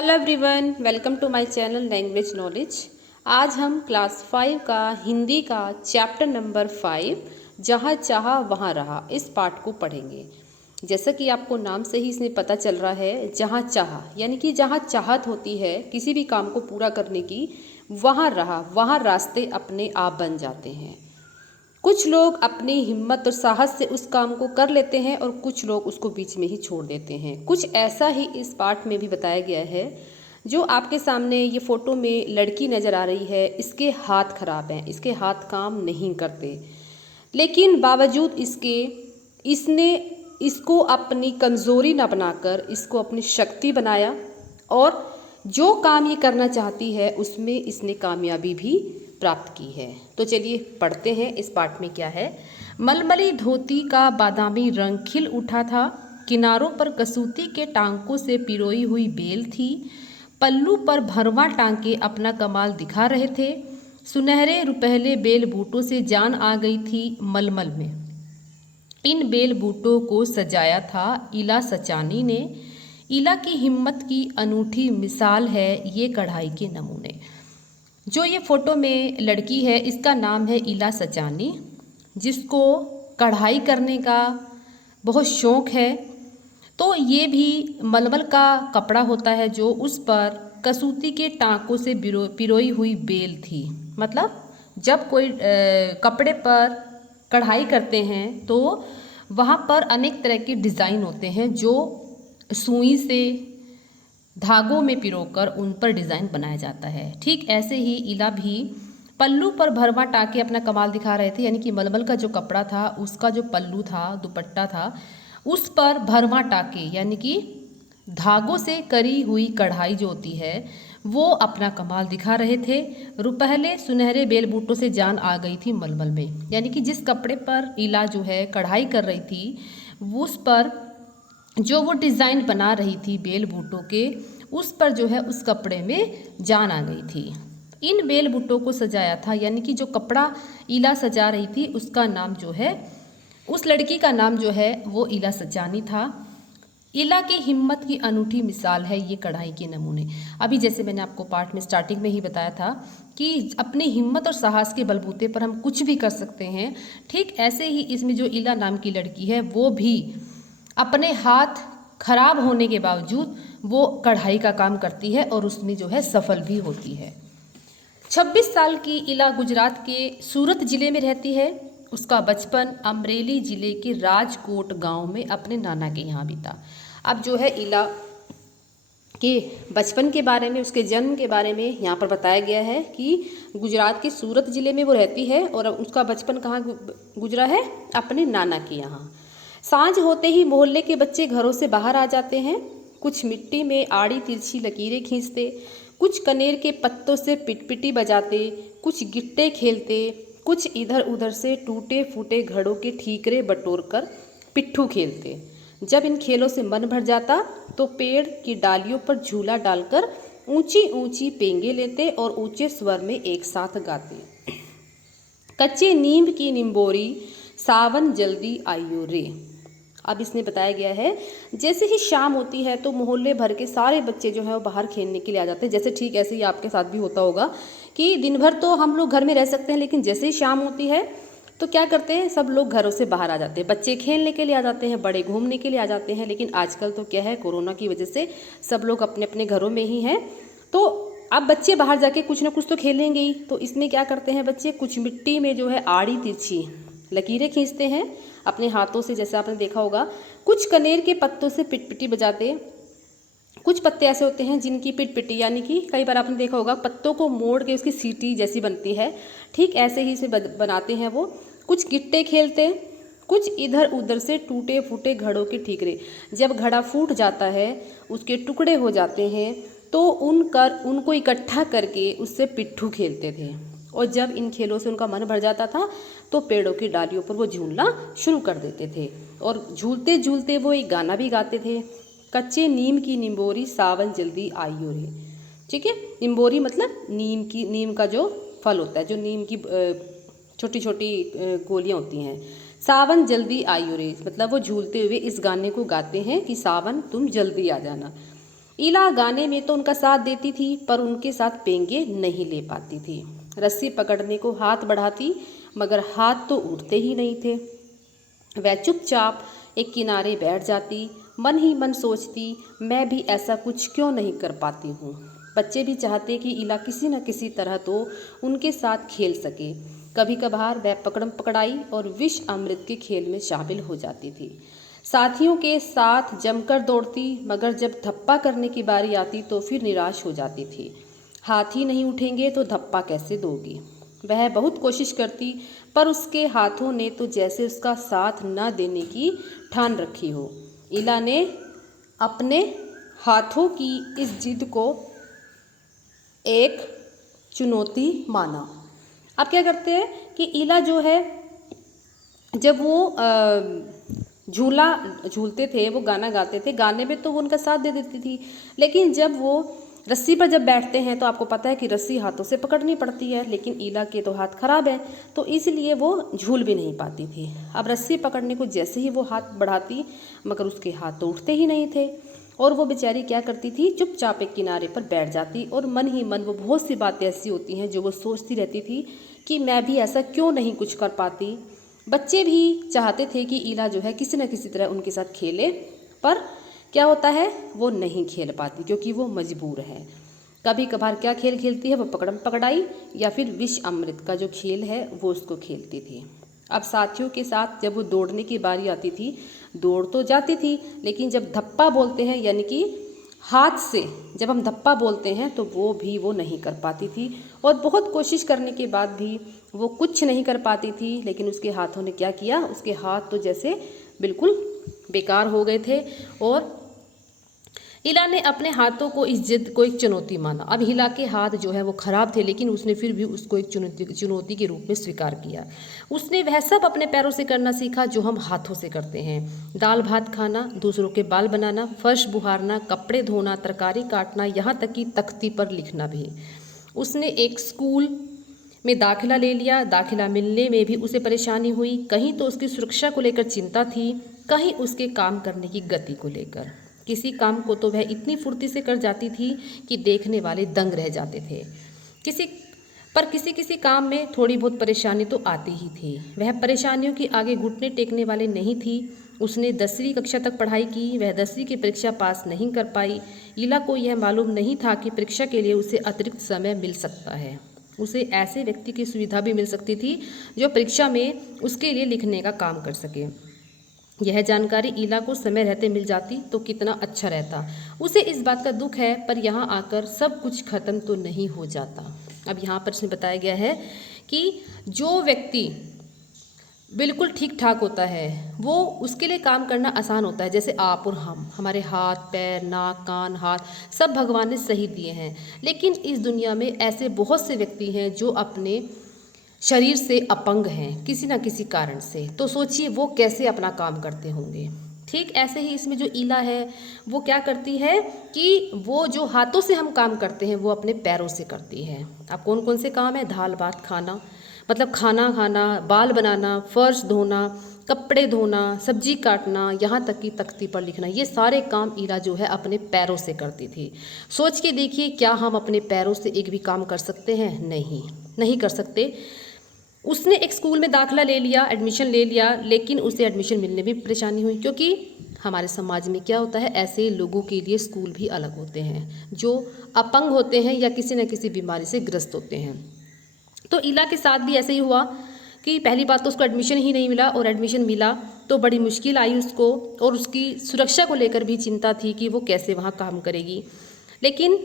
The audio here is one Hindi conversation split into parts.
Hello everyone, welcome to my channel language knowledge. आज हम क्लास 5 का हिंदी का चैप्टर नंबर 5 जहाँ चाहा वहाँ रहा इस पाठ को पढ़ेंगे। जैसा कि आपको नाम से ही इसमें पता चल रहा है, जहाँ चाहा यानी कि जहाँ चाहत होती है किसी भी काम को पूरा करने की, वहाँ रहा, वहाँ रास्ते अपने आप बन जाते हैं। कुछ लोग अपनी हिम्मत और साहस से उस काम को कर लेते हैं और कुछ लोग उसको बीच में ही छोड़ देते हैं। कुछ ऐसा ही इस पाठ में भी बताया गया है। जो आपके सामने ये फ़ोटो में लड़की नज़र आ रही है, इसके हाथ खराब हैं, इसके हाथ काम नहीं करते, लेकिन बावजूद इसके इसने इसको अपनी कमज़ोरी ना बनाकर इसको अपनी शक्ति बनाया और जो काम ये करना चाहती है उसमें इसने कामयाबी भी प्राप्त की है। तो चलिए पढ़ते हैं इस पाठ में क्या है। मलमली धोती का बादामी रंग खिल उठा था, किनारों पर कसूती के टांकों से पिरोई हुई बेल थी, पल्लू पर भरवा टांके अपना कमाल दिखा रहे थे। सुनहरे रुपहले बेल बूटों से जान आ गई थी मलमल में। इन बेल बूटों को सजाया था इला सचानी ने। इला की हिम्मत की अनूठी मिसाल है ये कढ़ाई के नमूने। जो ये फ़ोटो में लड़की है इसका नाम है इला सचानी, जिसको कढ़ाई करने का बहुत शौक़ है। तो ये भी मलमल का कपड़ा होता है जो उस पर कसूती के टाँकों से पिरोई हुई बेल थी। मतलब जब कोई कपड़े पर कढ़ाई करते हैं तो वहाँ पर अनेक तरह के डिज़ाइन होते हैं जो सुई से धागों में पिरोकर उन पर डिज़ाइन बनाया जाता है। ठीक ऐसे ही इला भी पल्लू पर भरवा टाके अपना कमाल दिखा रहे थे, यानी कि मलमल का जो कपड़ा था उसका जो पल्लू था, दुपट्टा था, उस पर भरवा टाके यानी कि धागों से करी हुई कढ़ाई जो होती है वो अपना कमाल दिखा रहे थे। रुपहले सुनहरे बेल बूटों से जान आ गई थी मलमल में, यानी कि जिस कपड़े पर इला जो है कढ़ाई कर रही थी उस पर जो वो डिज़ाइन बना रही थी बेल बूटों के, उस पर जो है उस कपड़े में जान आ गई थी। इन बेल बूटों को सजाया था, यानी कि जो कपड़ा इला सजा रही थी उसका नाम जो है, उस लड़की का नाम जो है वो इला सचानी था। इला की हिम्मत की अनूठी मिसाल है ये कढ़ाई के नमूने। अभी जैसे मैंने आपको पाठ में स्टार्टिंग में ही बताया था कि अपनी हिम्मत और साहस के बलबूते पर हम कुछ भी कर सकते हैं। ठीक ऐसे ही इसमें जो इला नाम की लड़की है वो भी अपने हाथ खराब होने के बावजूद वो कढ़ाई का काम करती है और उसमें जो है सफल भी होती है। 26 साल की इला गुजरात के सूरत ज़िले में रहती है। उसका बचपन अमरेली ज़िले के राजकोट गांव में अपने नाना के यहाँ बीता। अब जो है इला के बचपन के बारे में, उसके जन्म के बारे में यहाँ पर बताया गया है कि गुजरात के सूरत ज़िले में वो रहती है और उसका बचपन कहाँ गुजरा है, अपने नाना के यहाँ। सांझ होते ही मोहल्ले के बच्चे घरों से बाहर आ जाते हैं। कुछ मिट्टी में आड़ी तिरछी लकीरें खींचते, कुछ कनेर के पत्तों से पिटपिटी बजाते, कुछ गिट्टे खेलते, कुछ इधर उधर से टूटे फूटे घड़ों के ठीकरे बटोर कर पिट्ठू खेलते। जब इन खेलों से मन भर जाता तो पेड़ की डालियों पर झूला डालकर ऊंची ऊंची पेंगे लेते और ऊंचे स्वर में एक साथ गाते। कच्चे नीम की निम्बोरी सावन जल्दी आइयो रे। अब इसमें बताया गया है जैसे ही शाम होती है तो मोहल्ले भर के सारे बच्चे जो है वो बाहर खेलने के लिए आ जाते हैं। जैसे ठीक ऐसे ही आपके साथ भी होता होगा कि दिन भर तो हम लोग घर में रह सकते हैं, लेकिन जैसे ही शाम होती है तो क्या करते हैं, सब लोग घरों से बाहर आ जाते हैं। बच्चे खेलने के लिए आ जाते हैं, बड़े घूमने के लिए आ जाते हैं। लेकिन आजकल तो क्या है, कोरोना की वजह से सब लोग अपने अपने घरों में ही हैं। तो अब बच्चे बाहर जाके कुछ ना कुछ तो खेलेंगे ही। तो इसमें क्या करते हैं बच्चे, कुछ मिट्टी में जो है आड़ी तिरछी लकीरें खींचते हैं अपने हाथों से, जैसे आपने देखा होगा। कुछ कनेर के पत्तों से पिटपिटी बजाते। कुछ पत्ते ऐसे होते हैं जिनकी पिटपिटी यानी कि कई बार आपने देखा होगा पत्तों को मोड़ के उसकी सीटी जैसी बनती है, ठीक ऐसे ही इसे बनाते हैं वो। कुछ गिट्टे खेलते, कुछ इधर उधर से टूटे फूटे घड़ों के ठीकरे। जब घड़ा फूट जाता है, उसके टुकड़े हो जाते हैं, तो उनको इकट्ठा करके उससे पिट्ठू खेलते थे। और जब इन खेलों से उनका मन भर जाता था तो पेड़ों की डालियों पर वो झूलना शुरू कर देते थे और झूलते झूलते वो एक गाना भी गाते थे, कच्चे नीम की निम्बोरी सावन जल्दी आइयो रे। ठीक है, निम्बोरी मतलब नीम का जो फल होता है, जो नीम की छोटी छोटी गोलियां होती हैं। सावन जल्दी आइयो रे मतलब वो झूलते हुए इस गाने को गाते हैं कि सावन तुम जल्दी आ जाना। ईला गाने में तो उनका साथ देती थी पर उनके साथ पेंगे नहीं ले पाती थी। रस्सी पकड़ने को हाथ बढ़ाती मगर हाथ तो उठते ही नहीं थे। वह चुपचाप एक किनारे बैठ जाती, मन ही मन सोचती, मैं भी ऐसा कुछ क्यों नहीं कर पाती हूँ। बच्चे भी चाहते कि ईला किसी न किसी तरह तो उनके साथ खेल सके। कभी कभार वह पकड़म पकड़ाई और विष अमृत के खेल में शामिल हो जाती थी। साथियों के साथ जमकर दौड़ती मगर जब धप्पा करने की बारी आती तो फिर निराश हो जाती थी। हाथ ही नहीं उठेंगे तो धप्पा कैसे दोगी। वह बहुत कोशिश करती पर उसके हाथों ने तो जैसे उसका साथ न देने की ठान रखी हो। ईला ने अपने हाथों की इस जिद को एक चुनौती माना। अब क्या करते हैं कि ईला जो है जब वो झूला झूलते थे, वो गाना गाते थे, गाने में तो वो उनका साथ दे देती थी, लेकिन जब वो रस्सी पर जब बैठते हैं तो आपको पता है कि रस्सी हाथों से पकड़नी पड़ती है, लेकिन ईला के तो हाथ खराब है तो इसलिए वो झूल भी नहीं पाती थी। अब रस्सी पकड़ने को जैसे ही वो हाथ बढ़ाती मगर उसके हाथ तो उठते ही नहीं थे और वो बेचारी क्या करती थी, चुपचाप एक किनारे पर बैठ जाती और मन ही मन वो बहुत सी बातें ऐसी होती हैं जो वो सोचती रहती थी कि मैं भी ऐसा क्यों नहीं कुछ कर पाती। बच्चे भी चाहते थे कि ईला जो है किसी न किसी तरह उनके साथ खेले, पर क्या होता है वो नहीं खेल पाती क्योंकि वो मजबूर है। कभी कभार क्या खेल खेलती है, वो पकड़म पकड़ाई या फिर विष अमृत का जो खेल है वो उसको खेलती थी। अब साथियों के साथ जब वो दौड़ने की बारी आती थी, दौड़ तो जाती थी लेकिन जब धप्पा बोलते हैं यानी कि हाथ से जब हम धप्पा बोलते हैं तो वो नहीं कर पाती थी और बहुत कोशिश करने के बाद भी वो कुछ नहीं कर पाती थी। लेकिन उसके हाथों ने क्या किया, उसके हाथ तो जैसे बिल्कुल बेकार हो गए थे और ईला ने अपने हाथों को इस जिद को एक चुनौती माना। अब ईला के हाथ जो है वो खराब थे लेकिन उसने फिर भी उसको एक चुनौती के रूप में स्वीकार किया। उसने वह सब अपने पैरों से करना सीखा जो हम हाथों से करते हैं। दाल भात खाना, दूसरों के बाल बनाना, फर्श बुहारना, कपड़े धोना, तरकारी काटना, यहाँ तक कि तख्ती पर लिखना भी। उसने एक स्कूल में दाखिला ले लिया। दाखिला मिलने में भी उसे परेशानी हुई। कहीं तो उसकी सुरक्षा को लेकर चिंता थी, कहीं उसके काम करने की गति को लेकर। किसी काम को तो वह इतनी फुर्ती से कर जाती थी कि देखने वाले दंग रह जाते थे। किसी किसी काम में थोड़ी बहुत परेशानी तो आती ही थी। वह परेशानियों के आगे घुटने टेकने वाले नहीं थी। उसने 10वीं कक्षा तक पढ़ाई की। वह 10वीं की परीक्षा पास नहीं कर पाई। ईला को यह मालूम नहीं था कि परीक्षा के लिए उसे अतिरिक्त समय मिल सकता है। उसे ऐसे व्यक्ति की सुविधा भी मिल सकती थी जो परीक्षा में उसके लिए लिखने का काम कर सके। यह जानकारी ईला को समय रहते मिल जाती तो कितना अच्छा रहता। उसे इस बात का दुख है पर यहाँ आकर सब कुछ खत्म तो नहीं हो जाता। अब यहाँ पर इसमें बताया गया है कि जो व्यक्ति बिल्कुल ठीक ठाक होता है वो उसके लिए काम करना आसान होता है। जैसे आप और हम, हमारे हाथ पैर नाक कान हाथ सब भगवान ने सही दिए हैं, लेकिन इस दुनिया में ऐसे बहुत से व्यक्ति हैं जो अपने शरीर से अपंग हैं किसी न किसी कारण से। तो सोचिए वो कैसे अपना काम करते होंगे। ठीक ऐसे ही इसमें जो ईला है वो क्या करती है कि वो जो हाथों से हम काम करते हैं वो अपने पैरों से करती है। अब कौन कौन से काम है, दाल भात खाना मतलब खाना खाना, बाल बनाना, फर्श धोना, कपड़े धोना, सब्जी काटना, यहाँ तक कि तख्ती पर लिखना, ये सारे काम ईला जो है अपने पैरों से करती थी। सोच के देखिए क्या हम अपने पैरों से एक भी काम कर सकते हैं? नहीं कर सकते। उसने एक स्कूल में दाखिला ले लिया, एडमिशन ले लिया, लेकिन उसे एडमिशन मिलने में परेशानी हुई क्योंकि हमारे समाज में क्या होता है, ऐसे लोगों के लिए स्कूल भी अलग होते हैं जो अपंग होते हैं या किसी न किसी बीमारी से ग्रस्त होते हैं। तो ईला के साथ भी ऐसे ही हुआ कि पहली बात तो उसको एडमिशन ही नहीं मिला और एडमिशन मिला तो बड़ी मुश्किल आई उसको और उसकी सुरक्षा को लेकर भी चिंता थी कि वो कैसे वहाँ काम करेगी। लेकिन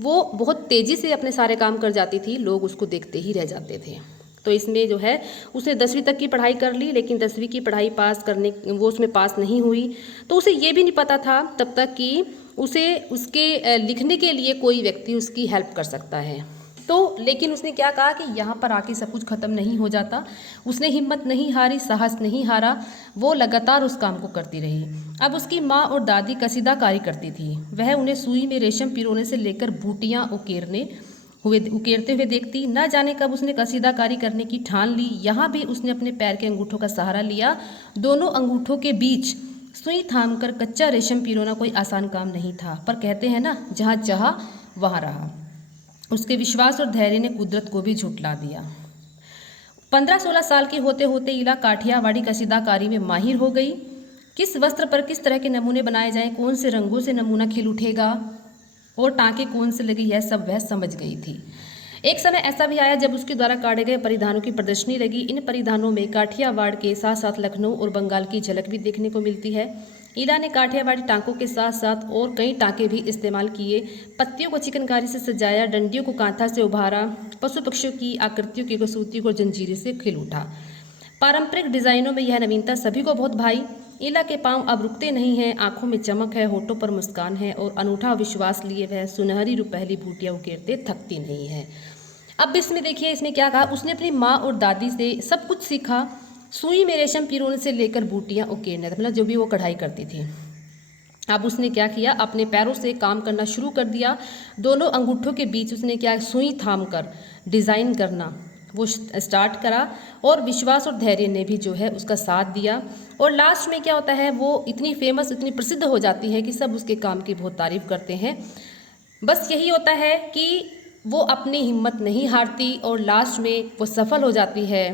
वो बहुत तेज़ी से अपने सारे काम कर जाती थी, लोग उसको देखते ही रह जाते थे। तो इसमें जो है उसने 10वीं तक की पढ़ाई कर ली लेकिन 10वीं की पढ़ाई वो उसमें पास नहीं हुई। तो उसे ये भी नहीं पता था तब तक कि उसे उसके लिखने के लिए कोई व्यक्ति उसकी हेल्प कर सकता है। तो लेकिन उसने क्या कहा कि यहाँ पर आके सब कुछ ख़त्म नहीं हो जाता। उसने हिम्मत नहीं हारी, साहस नहीं हारा, वो लगातार उस काम को करती रही। अब उसकी माँ और दादी कसीदाकारी करती थी। वह उन्हें सुई में रेशम पिरोने से लेकर बूटियाँ उकेरते हुए देखती। न जाने कब उसने कसीदाकारी करने की ठान ली। यहाँ भी उसने अपने पैर के अंगूठों का सहारा लिया। दोनों अंगूठों के बीच सुई थामकर कच्चा रेशम पिरोना कोई आसान काम नहीं था, पर कहते हैं ना, जहाँ चाहा वहाँ रहा। उसके विश्वास और धैर्य ने कुदरत को भी झुठला दिया। 15-16 साल की होते होते इला काठियावाड़ी कसीदाकारी में माहिर हो गई। किस वस्त्र पर किस तरह के नमूने बनाए जाएं, कौन से रंगों से नमूना खिल उठेगा और टाँके कौन से लगे, यह सब वह समझ गई थी। एक समय ऐसा भी आया जब उसके द्वारा काढ़े गए परिधानों की प्रदर्शनी लगी। इन परिधानों में काठियावाड़ के साथ साथ लखनऊ और बंगाल की झलक भी देखने को मिलती है। ईला ने काठियावाड़ी टाँकों के साथ साथ और कई टाँके भी इस्तेमाल किए। पत्तियों को चिकनकारी से सजाया, डंडियों को कांथा से उभारा, पशु पक्षियों की आकृतियों की कसूती को जंजीरे से खिल उठा। पारंपरिक डिजाइनों में यह नवीनता सभी को बहुत भाई। ईला के पांव अब रुकते नहीं हैं, आंखों में चमक है, होठों पर मुस्कान है और अनूठा विश्वास लिए वह सुनहरी रुपहली बूटियां उकेरते थकती नहीं है। अब इसमें देखिए इसने क्या कहा, उसने अपनी माँ और दादी से सब कुछ सीखा, सुई में रेशम पिरोने से लेकर बूटियां उकेरने, मतलब जो भी वो कढ़ाई करती थी। अब उसने क्या किया, अपने पैरों से काम करना शुरू कर दिया। दोनों अंगूठों के बीच उसने क्या, सुई थाम कर डिज़ाइन करना वो स्टार्ट करा और विश्वास और धैर्य ने भी जो है उसका साथ दिया। और लास्ट में क्या होता है, वो इतनी फेमस, इतनी प्रसिद्ध हो जाती है कि सब उसके काम की बहुत तारीफ करते हैं। बस यही होता है कि वो अपनी हिम्मत नहीं हारती और लास्ट में वो सफल हो जाती है।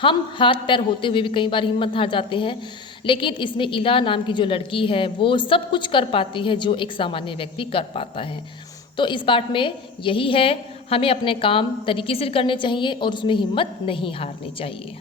हम हाथ पैर होते हुए भी कई बार हिम्मत हार जाते हैं, लेकिन इसमें इला नाम की जो लड़की है वो सब कुछ कर पाती है जो एक सामान्य व्यक्ति कर पाता है। तो इस पाठ में यही है, हमें अपने काम तरीके से करने चाहिए और उसमें हिम्मत नहीं हारनी चाहिए।